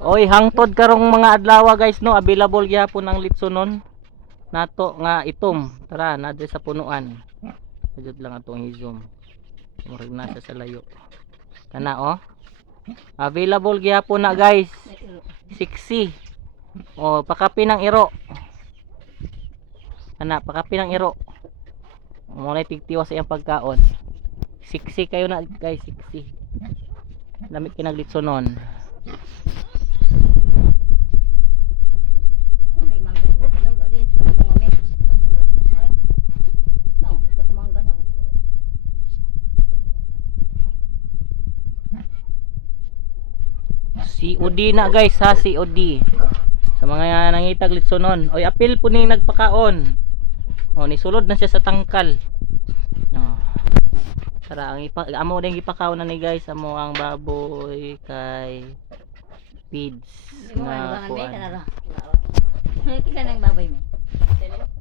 Oy, hangtod karong mga adlaw guys no, available gyapon ang litsonon nato nga itom. Tara, na sa punuan. Ajud lang atong i-zoom. Murag nasa sa layo. Kana oh. Available gyapon na guys. 60. Oh, pakapi ng iro. Kana, pakapi ng iro. Mo na tigtiwas sa iyang pagkaon. 60 kayo na guys, 60. Lamig kinaglitsonon. COD na guys ha, COD. Sa mga nangitag litsonon. Oy, apil po ning nagpakaon. Oh, nisulod na siya sa tangkal. Oh. Tara, ang amo din gipakaon na ni guys, amo ang baboy kay feeds nga kuan. Kisa nang baboy mo.